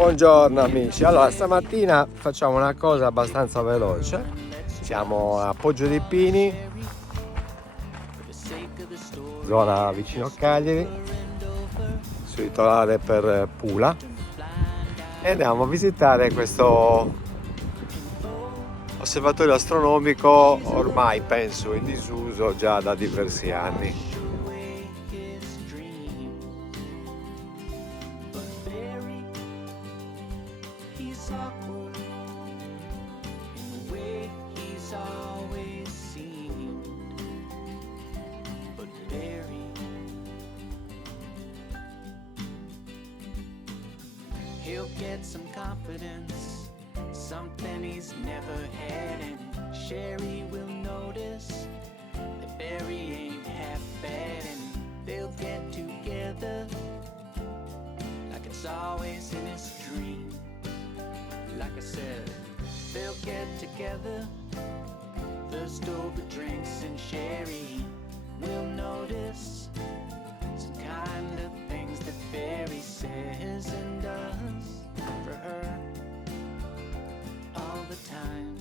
Buongiorno amici, allora stamattina facciamo una cosa abbastanza veloce, siamo a Poggio dei Pini, zona vicino a Cagliari, sul litorale per Pula, e andiamo a visitare questo osservatorio astronomico ormai penso in disuso già da diversi anni. He'll get some confidence, something he's never had, and Sherry will notice that Barry ain't half bad, and they'll get together like it's always in his dream. Like I said, they'll get together, thirst over drinks, and Sherry will notice some kind of things that Barry says and does for her all the time.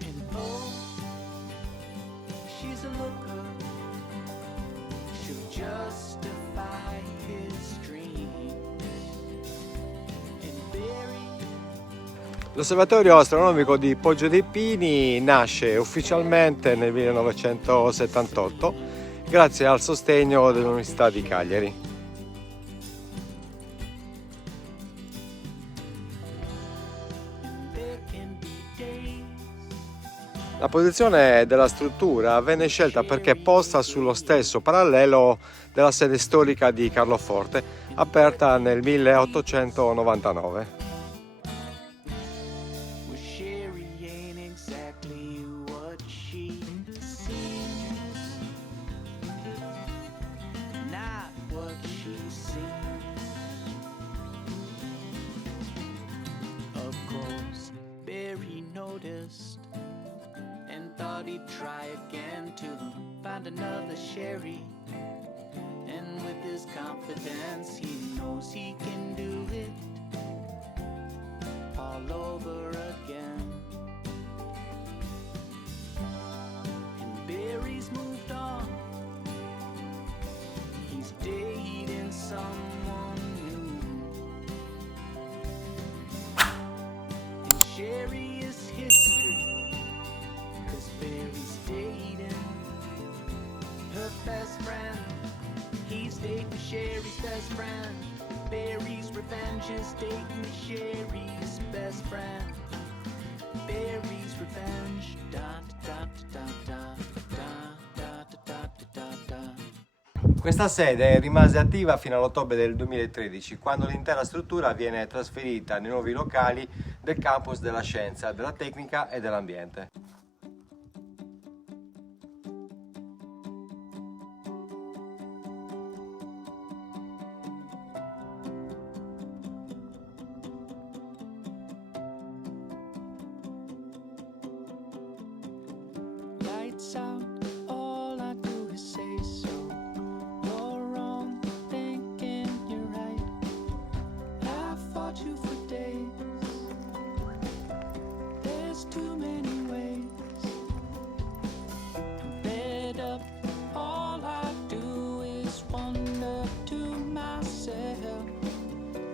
And oh, she's a looker, she'll justify his dreams. And Barry, L'osservatorio astronomico di Poggio dei Pini nasce ufficialmente nel 1978 grazie al sostegno dell'Università di Cagliari. there can be days. La posizione della struttura venne scelta perché posta sullo stesso parallelo della sede storica di Carloforte, aperta nel 1899. Well, Sherry ain't exactly what she seems, not what she seems. Of course, Barry noticed and thought he'd try again to find another Sherry. And with his confidence, he knows he can do it all over again. And Barry's moved on, he's dating someone new. And Sherry is history, 'cause Barry's dating her best friend. He's dating Sherry's best friend. Barry's revenge is dating Sherry's best friend. Barry's revenge. Da da da da da da da da da da. Questa sede rimase attiva fino all'ottobre del 2013, quando l'intera struttura viene trasferita nei nuovi locali del campus della scienza, della tecnica e dell'ambiente. Lights out, all I do is say so. You're wrong, thinking you're right. I fought you for days. There's too many ways. I'm fed up, all I do is wonder to myself,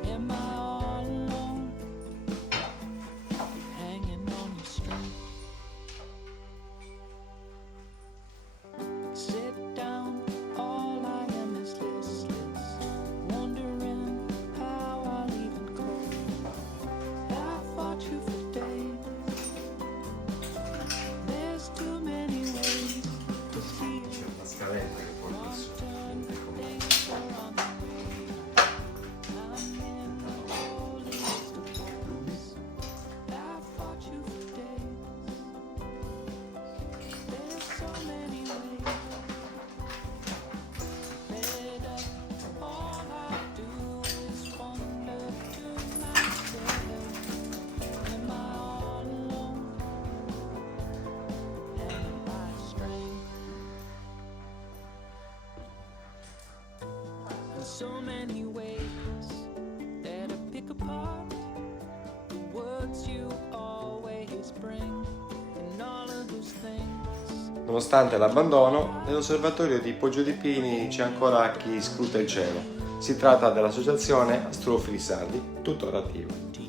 am I all alone, hanging on your string? those things. Nonostante l'abbandono, nell'osservatorio di Poggio di Pini c'è ancora chi scruta il cielo. Si tratta dell'associazione Astrofili Sardi, tuttora attiva. To you.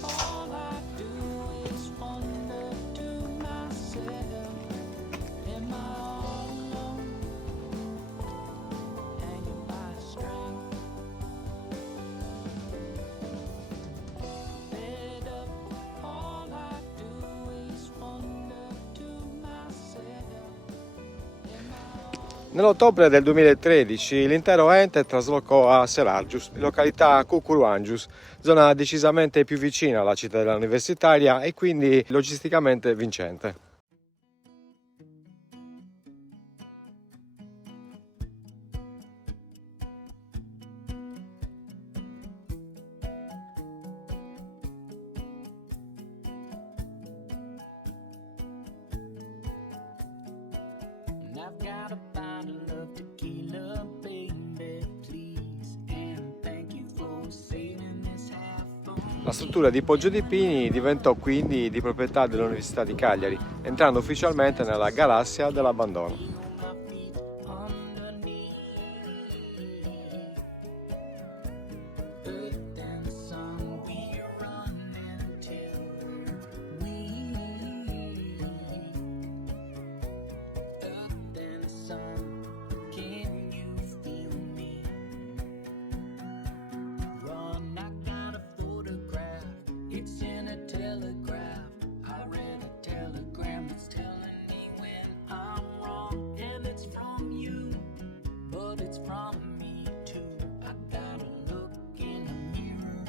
All I do is wonder to myself, am I all alone, hanging by a string? Fed up, all I do is wonder to myself, am I Nell'ottobre del 2013 l'intero ente traslocò a Selargius, in località Cucuruangius, zona decisamente più vicina alla cittadella universitaria e quindi logisticamente vincente. And I've got a bottle of tequila, baby, please. And thank you for saving this half for me. La struttura di Poggio di Pini diventò quindi di proprietà dell'Università di Cagliari, entrando ufficialmente nella galassia dell'abbandono. My feet underneath. Earth and sun, we run until we. Earth and sun, can you feel me? Run, I got a photograph. It's in a telegraph. I read a telegram that's telling me when I'm wrong, and it's from you, but it's from me too. I gotta look in the mirror.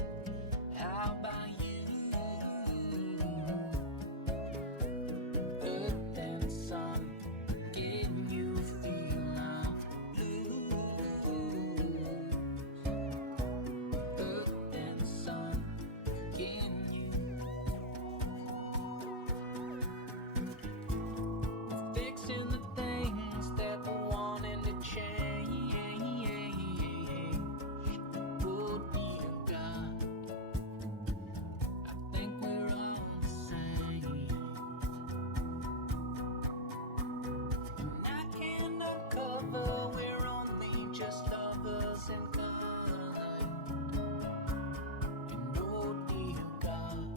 How about you? Earth and sun, can you feel my blue? Earth and sun, can you? Fixing the things that we're wanting to change. Oh dear God, I think we're all the same. And I can't uncover we're only just lovers and kind. And oh dear God,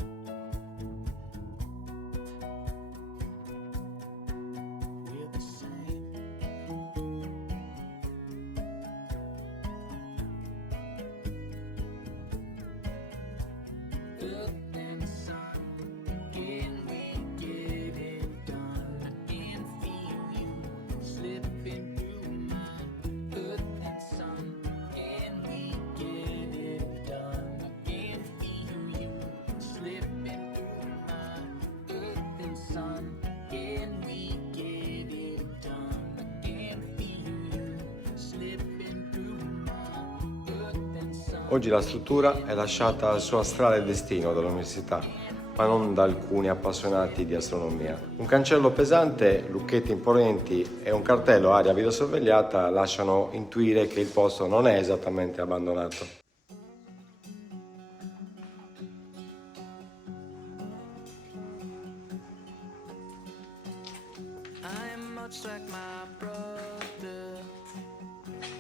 we're the same. Earth and sun, can we get it done? I can feel you slipping through mine. Earth and sun, can we get it done? I can feel you slipping through mine. Earth and sun, can we get it done? I can feel you slipping through mine. Earth and sun. Oggi la struttura è lasciata al suo astrale destino dall'università, ma non da alcuni appassionati di astronomia. Un cancello pesante, lucchetti imponenti e un cartello area videosorvegliata lasciano intuire che il posto non è esattamente abbandonato. I'm much like my brother.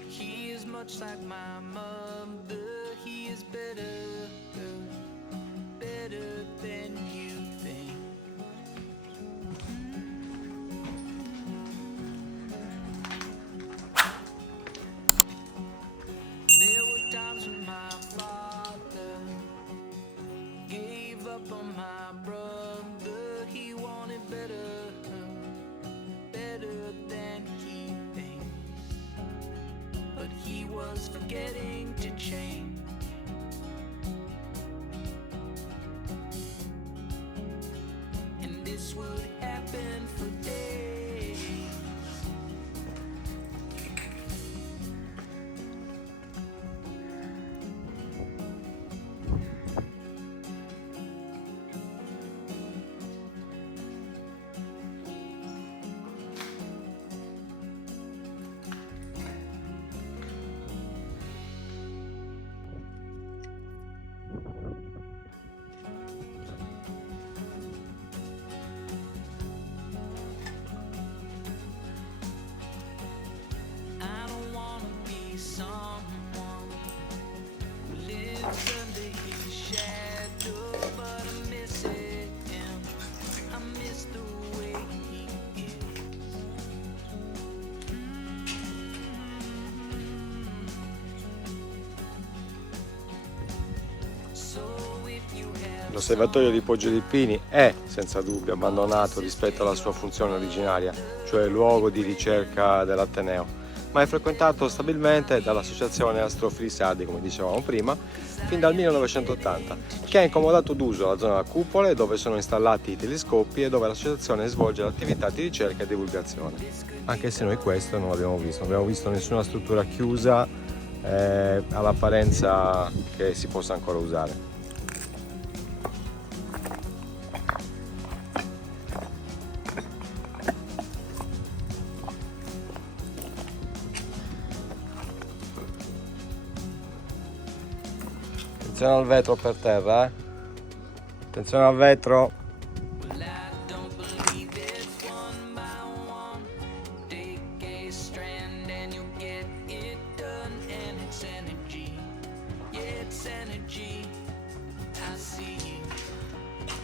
He is much like my mother. He is better, better than you think. There were times when my father gave up on my brother. He wanted better, better than he thinks. But he was forgetting to change. And this would happen for days. L'osservatorio di Poggio dei Pini è senza dubbio abbandonato rispetto alla sua funzione originaria, cioè luogo di ricerca dell'Ateneo, ma è frequentato stabilmente dall'Associazione Astrofili Sardi, come dicevamo prima, fin dal 1980, che ha incomodato d'uso la zona cupole dove sono installati i telescopi e dove l'associazione svolge l'attività di ricerca e divulgazione. Anche se noi questo non l'abbiamo visto, non abbiamo visto nessuna struttura chiusa all'apparenza che si possa ancora usare. Attenzione al vetro per terra, attenzione al vetro. Well, I don't believe it's one by one. Take a strand and you'll get it done. And it's energy, yeah, it's energy. I see you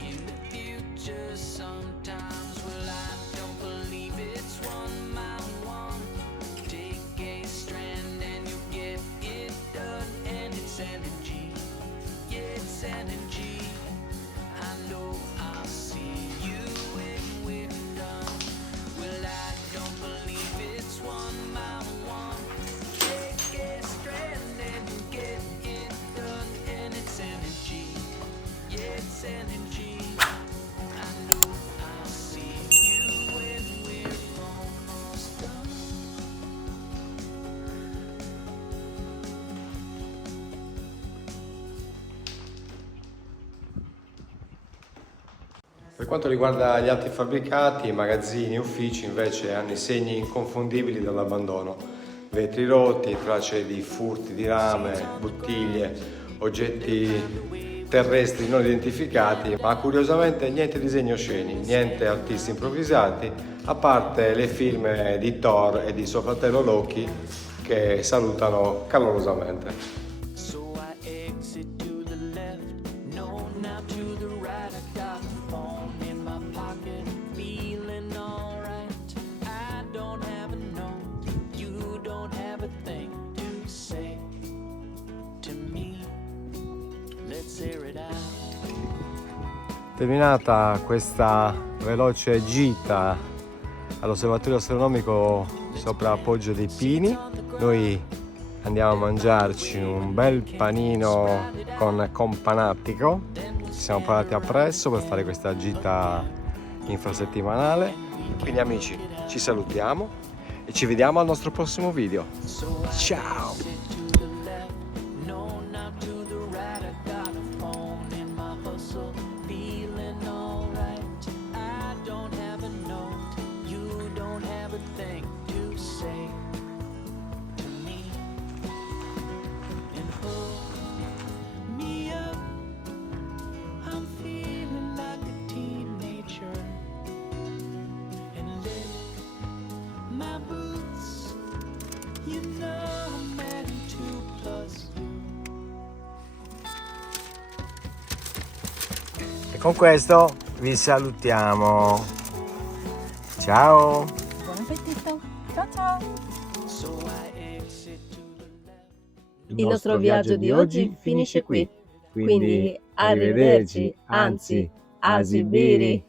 in the future sometimes. Well, I don't believe it's one by one. Take a strand and you'll get it done. And it's energy, yeah, it's energy. I know I'll see you when we're done. Well, I don't believe it's one by one. Take a strand and get it done. And it's energy, yeah, it's energy. I know I'll see you when we're almost done. Per quanto riguarda gli altri fabbricati, magazzini e uffici invece hanno i segni inconfondibili dell'abbandono. Vetri rotti, tracce di furti di rame, bottiglie, oggetti terrestri non identificati, ma curiosamente niente disegni osceni, niente artisti improvvisati, a parte le firme di Thor e di suo fratello Loki che salutano calorosamente. So I exit to the left, no, now to the right. I got a phone in my pocket, feeling alright. I don't have a note, you don't have a thing to say to me. Let's air it out. Terminata questa veloce gita all'osservatorio astronomico sopra Poggio dei Pini, noi andiamo a mangiarci un bel panino con companatico. Ci siamo parati appresso per fare questa gita infrasettimanale. Quindi amici, ci salutiamo e ci vediamo al nostro prossimo video. Ciao! To the left, no, now to the right. I got a phone in my hustle, feeling alright. I don't have a note, you don't have a thing to say to me. And hook me up, I'm feeling like a teenager. And lick my boots, you know I'm adding 2 plus you. E con questo vi salutiamo. Ciao! Buon appetito! Ciao ciao! So I exit to the left. Il nostro viaggio di oggi finisce qui. Quindi arrivederci, anzi, a Sibiri!